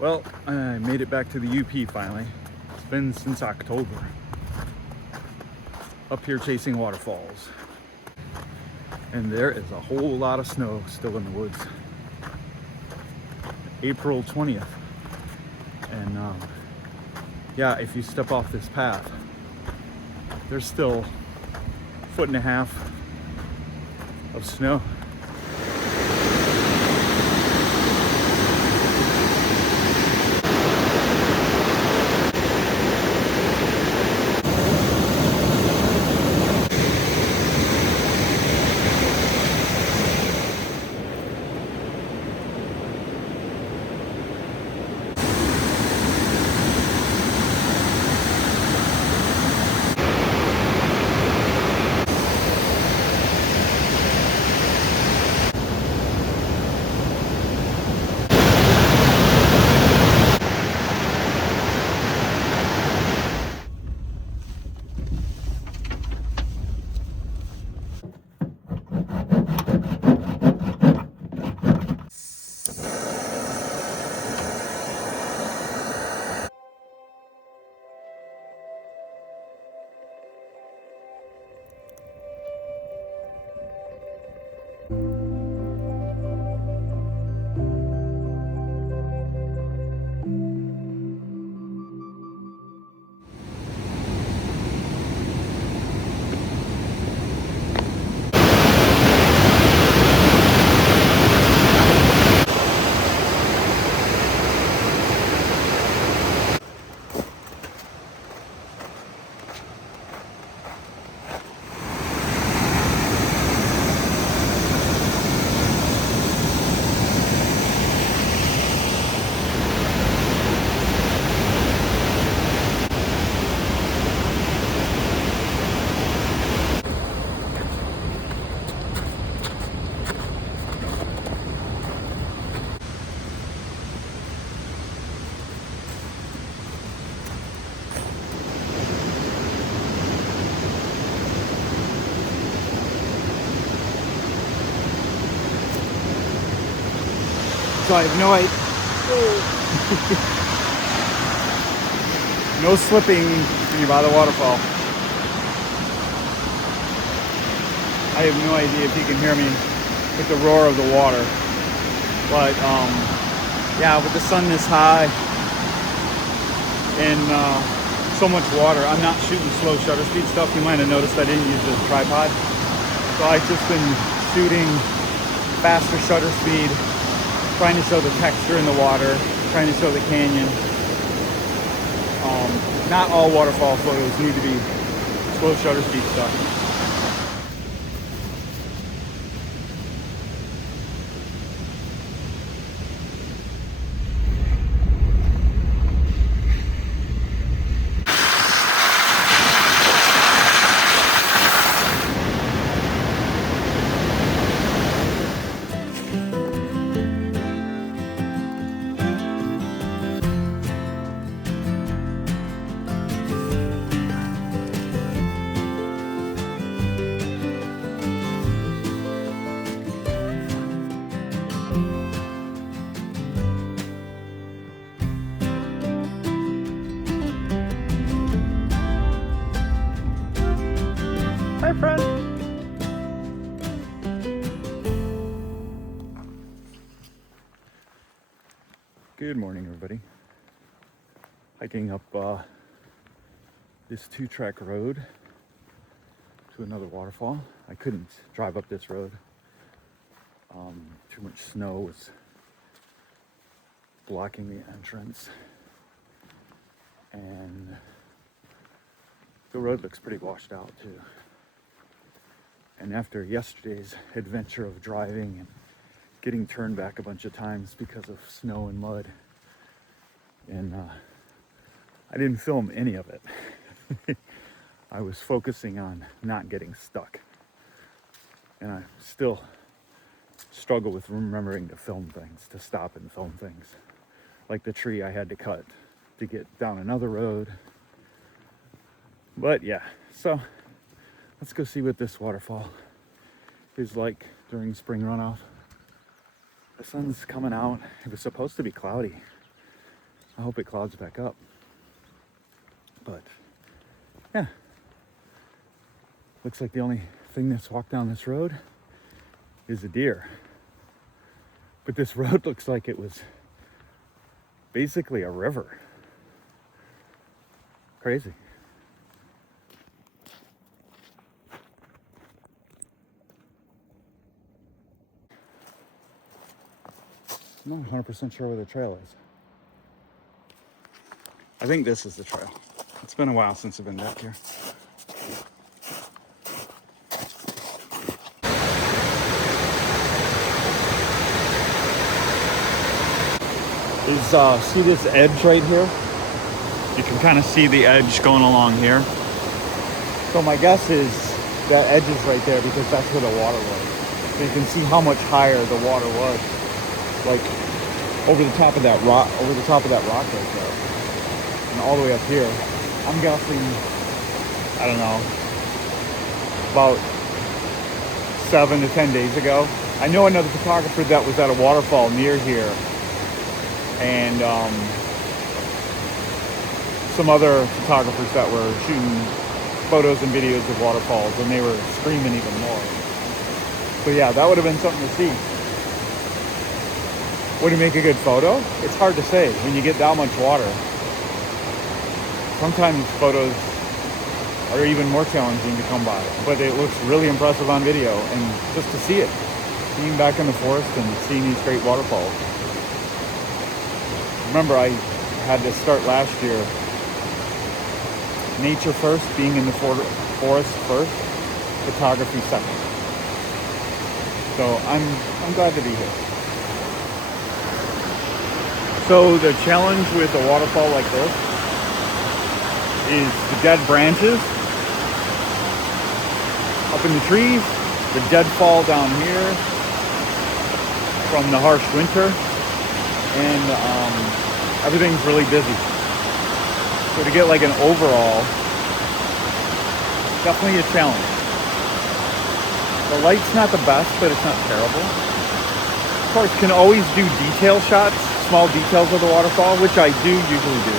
Well, I made it back to the UP finally. It's been since October. Up here chasing waterfalls. And there is a whole lot of snow still in the woods. April 20th. And yeah, if you step off this path, there's still 1.5 feet of snow. So I have no idea. No slipping when you're by the waterfall. I have no idea if you can hear me with the roar of the water. But yeah, with the sun this high and so much water, I'm not shooting slow shutter speed stuff. You might have noticed I didn't use the tripod. So I've just been shooting faster shutter speed, trying to show the texture in the water, trying to show the canyon. Not all waterfall photos need to be slow shutter speed stuff. Hi, friend. Good morning, everybody. Hiking up this 2-track road to another waterfall. I couldn't drive up this road. Too much snow was blocking the entrance. And the road looks pretty washed out too. And after yesterday's adventure of driving and getting turned back a bunch of times because of snow and mud, and I didn't film any of it. I was focusing on not getting stuck. And I still struggle with remembering to film things, to stop and film things. Like the tree I had to cut to get down another road. But yeah, so let's go see what this waterfall is like during spring runoff. The sun's coming out. It was supposed to be cloudy. I hope it clouds back up. But yeah, looks like the only thing that's walked down this road is a deer. But this road looks like it was basically a river. Crazy. I'm not 100% sure where the trail is. I think this is the trail. It's been a while since I've been back here. See this edge right here? You can kind of see the edge going along here. So my guess is that edge is right there because that's where the water was. So you can see how much higher the water was, like over the top of that rock, right there, and all the way up here. I'm guessing, I don't know, about 7 to 10 days ago. I know another photographer that was at a waterfall near here, and some other photographers that were shooting photos and videos of waterfalls, and they were screaming even more. So yeah, that would have been something to see. Would it make a good photo? It's hard to say when you get that much water. Sometimes photos are even more challenging to come by, but it looks really impressive on video, and just to see it, being back in the forest and seeing these great waterfalls. Remember, I had to start last year, nature first, being in the forest first, photography second. So I'm glad to be here. So the challenge with a waterfall like this is the dead branches up in the trees, the deadfall down here from the harsh winter, and everything's really busy. So to get like an overall, definitely a challenge. The light's not the best, but it's not terrible. Of course, can always do detail shots, small details of the waterfall, which I do usually do.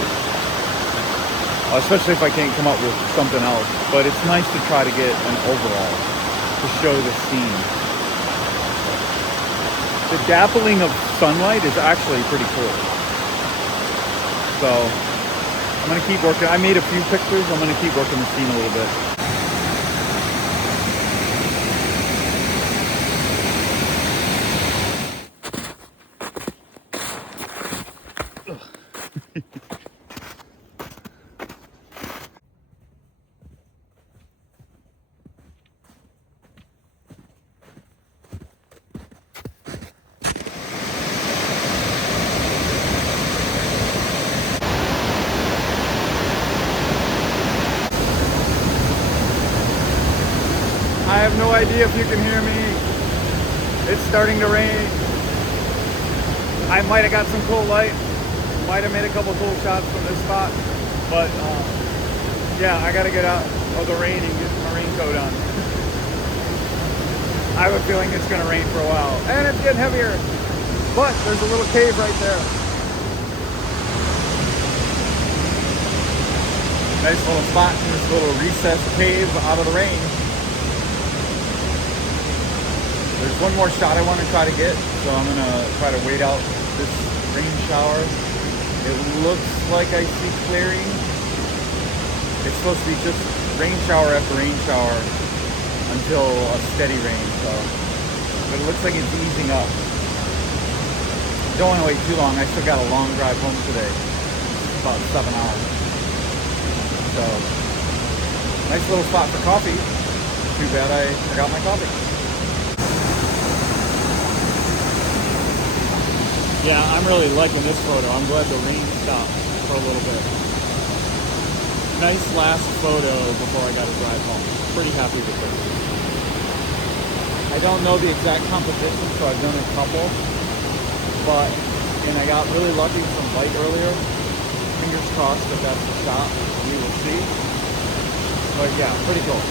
Especially if I can't come up with something else. But it's nice to try to get an overall to show the scene. The dappling of sunlight is actually pretty cool. So I'm gonna keep working. I made a few pictures. I'm gonna keep working the scene a little bit. I have no idea if you can hear me. It's starting to rain. I might have got some cool light. Might have made a couple cool shots from this spot. But yeah, I gotta get out of the rain and get my raincoat on. I have a feeling it's gonna rain for a while. And it's getting heavier. But there's a little cave right there. Nice little spot in this little recessed cave out of the rain. There's one more shot I want to try to get, so I'm going to try to wait out this rain shower. It looks like I see clearing. It's supposed to be just rain shower after rain shower until a steady rain, so. But it looks like it's easing up. Don't want to wait too long. I still got a long drive home today, about 7 hours. So, nice little spot for coffee. Too bad I forgot my coffee. Yeah, I'm really liking this photo. I'm glad the rain stopped for a little bit. Nice last photo before I got to drive home. Pretty happy with it. I don't know the exact composition, so I've done a couple. And I got really lucky with some light earlier. Fingers crossed that that's the shot. We will see. But yeah, pretty cool.